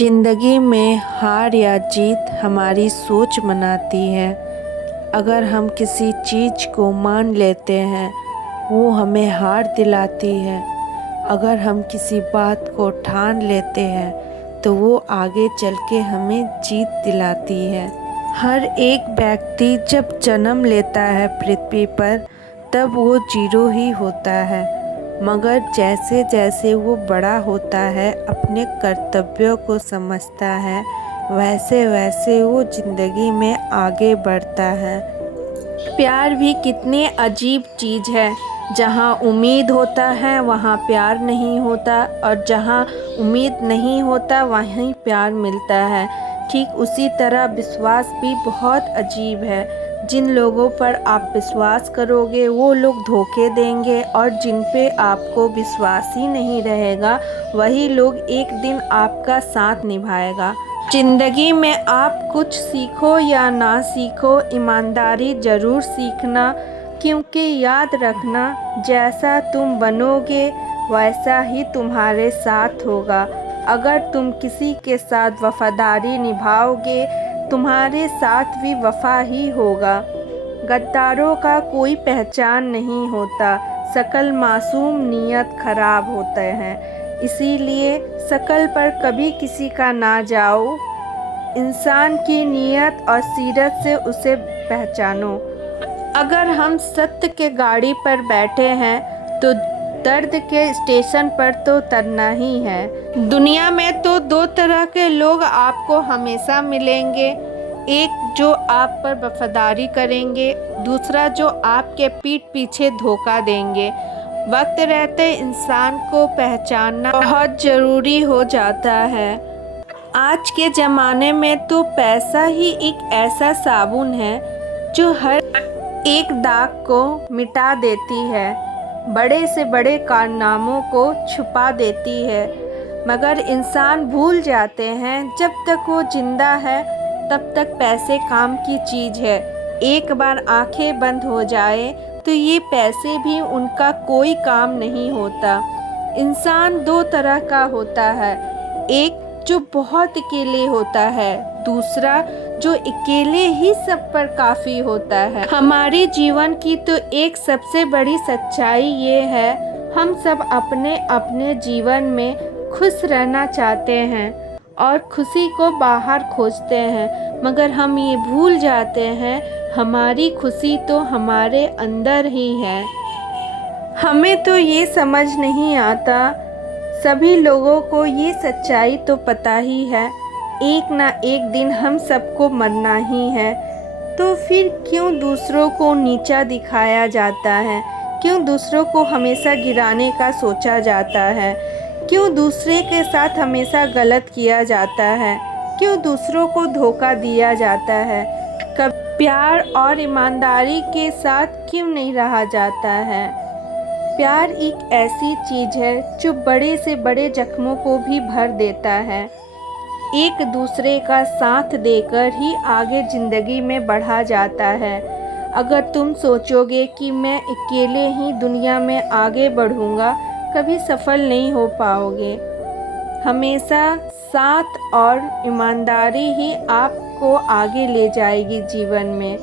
जिंदगी में हार या जीत हमारी सोच बनाती है। अगर हम किसी चीज़ को मान लेते हैं वो हमें हार दिलाती है। अगर हम किसी बात को ठान लेते हैं तो वो आगे चल के हमें जीत दिलाती है। हर एक व्यक्ति जब जन्म लेता है पृथ्वी पर तब वो जीरो ही होता है, मगर जैसे जैसे वो बड़ा होता है, अपने कर्तव्यों को समझता है, वैसे वैसे वो ज़िंदगी में आगे बढ़ता है। प्यार भी कितनी अजीब चीज़ है। जहाँ उम्मीद होता है वहाँ प्यार नहीं होता, और जहाँ उम्मीद नहीं होता वहीं प्यार मिलता है। ठीक उसी तरह विश्वास भी बहुत अजीब है। जिन लोगों पर आप विश्वास करोगे वो लोग धोखे देंगे, और जिन पे आपको विश्वास ही नहीं रहेगा वही लोग एक दिन आपका साथ निभाएगा। जिंदगी में आप कुछ सीखो या ना सीखो, ईमानदारी ज़रूर सीखना, क्योंकि याद रखना जैसा तुम बनोगे वैसा ही तुम्हारे साथ होगा। अगर तुम किसी के साथ वफादारी निभाओगे तुम्हारे साथ भी वफा ही होगा। गद्दारों का कोई पहचान नहीं होता, शकल मासूम नियत खराब होते हैं। इसीलिए शकल पर कभी किसी का ना जाओ, इंसान की नीयत और सीरत से उसे पहचानो। अगर हम सत्य के गाड़ी पर बैठे हैं तो दर्द के स्टेशन पर तो उतरना ही है। दुनिया में तो दो तरह के लोग आपको हमेशा मिलेंगे, एक जो आप पर वफादारी करेंगे, दूसरा जो आपके पीठ पीछे धोखा देंगे। वक्त रहते इंसान को पहचानना बहुत ज़रूरी हो जाता है। आज के ज़माने में तो पैसा ही एक ऐसा साबुन है जो हर एक दाग को मिटा देती है, बड़े से बड़े कारनामों को छुपा देती है। मगर इंसान भूल जाते हैं जब तक वो जिंदा है तब तक पैसे काम की चीज़ है। एक बार आंखें बंद हो जाए तो ये पैसे भी उनका कोई काम नहीं होता। इंसान दो तरह का होता है, एक जो बहुत अकेले होता है, दूसरा जो अकेले ही सब पर काफ़ी होता है। हमारे जीवन की तो एक सबसे बड़ी सच्चाई ये है, हम सब अपने अपने जीवन में खुश रहना चाहते हैं और खुशी को बाहर खोजते हैं, मगर हम ये भूल जाते हैं हमारी खुशी तो हमारे अंदर ही है। हमें तो ये समझ नहीं आता, सभी लोगों को ये सच्चाई तो पता ही है, एक ना एक दिन हम सबको मरना ही है। तो फिर क्यों दूसरों को नीचा दिखाया जाता है, क्यों दूसरों को हमेशा गिराने का सोचा जाता है, क्यों दूसरे के साथ हमेशा गलत किया जाता है, क्यों दूसरों को धोखा दिया जाता है, कब प्यार और ईमानदारी के साथ क्यों नहीं रहा जाता है। प्यार एक ऐसी चीज़ है जो बड़े से बड़े जख्मों को भी भर देता है। एक दूसरे का साथ देकर ही आगे ज़िंदगी में बढ़ा जाता है। अगर तुम सोचोगे कि मैं अकेले ही दुनिया में आगे बढ़ूँगा, कभी सफल नहीं हो पाओगे। हमेशा साथ और ईमानदारी ही आपको आगे ले जाएगी जीवन में।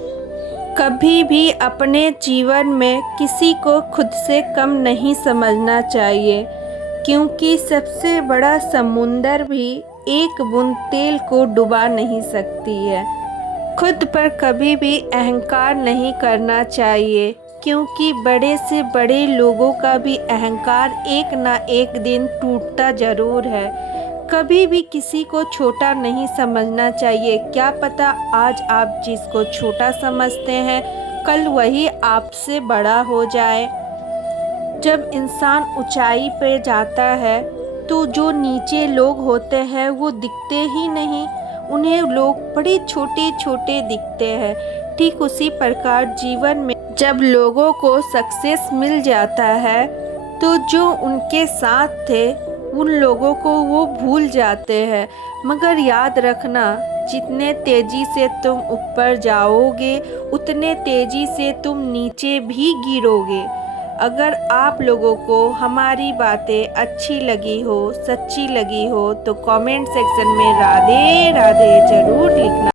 कभी भी अपने जीवन में किसी को खुद से कम नहीं समझना चाहिए, क्योंकि सबसे बड़ा समुंदर भी एक बूंद तेल को डुबा नहीं सकती है। खुद पर कभी भी अहंकार नहीं करना चाहिए, क्योंकि बड़े से बड़े लोगों का भी अहंकार एक ना एक दिन टूटता ज़रूर है। कभी भी किसी को छोटा नहीं समझना चाहिए, क्या पता आज आप जिसको छोटा समझते हैं कल वही आपसे बड़ा हो जाए। जब इंसान ऊंचाई पे जाता है तो जो नीचे लोग होते हैं वो दिखते ही नहीं, उन्हें लोग बड़े छोटे छोटे दिखते हैं। ठीक उसी प्रकार जीवन में जब लोगों को सक्सेस मिल जाता है तो जो उनके साथ थे उन लोगों को वो भूल जाते हैं। मगर याद रखना, जितने तेज़ी से तुम ऊपर जाओगे उतने तेज़ी से तुम नीचे भी गिरोगे। अगर आप लोगों को हमारी बातें अच्छी लगी हो, सच्ची लगी हो तो कमेंट सेक्शन में राधे राधे ज़रूर लिखना।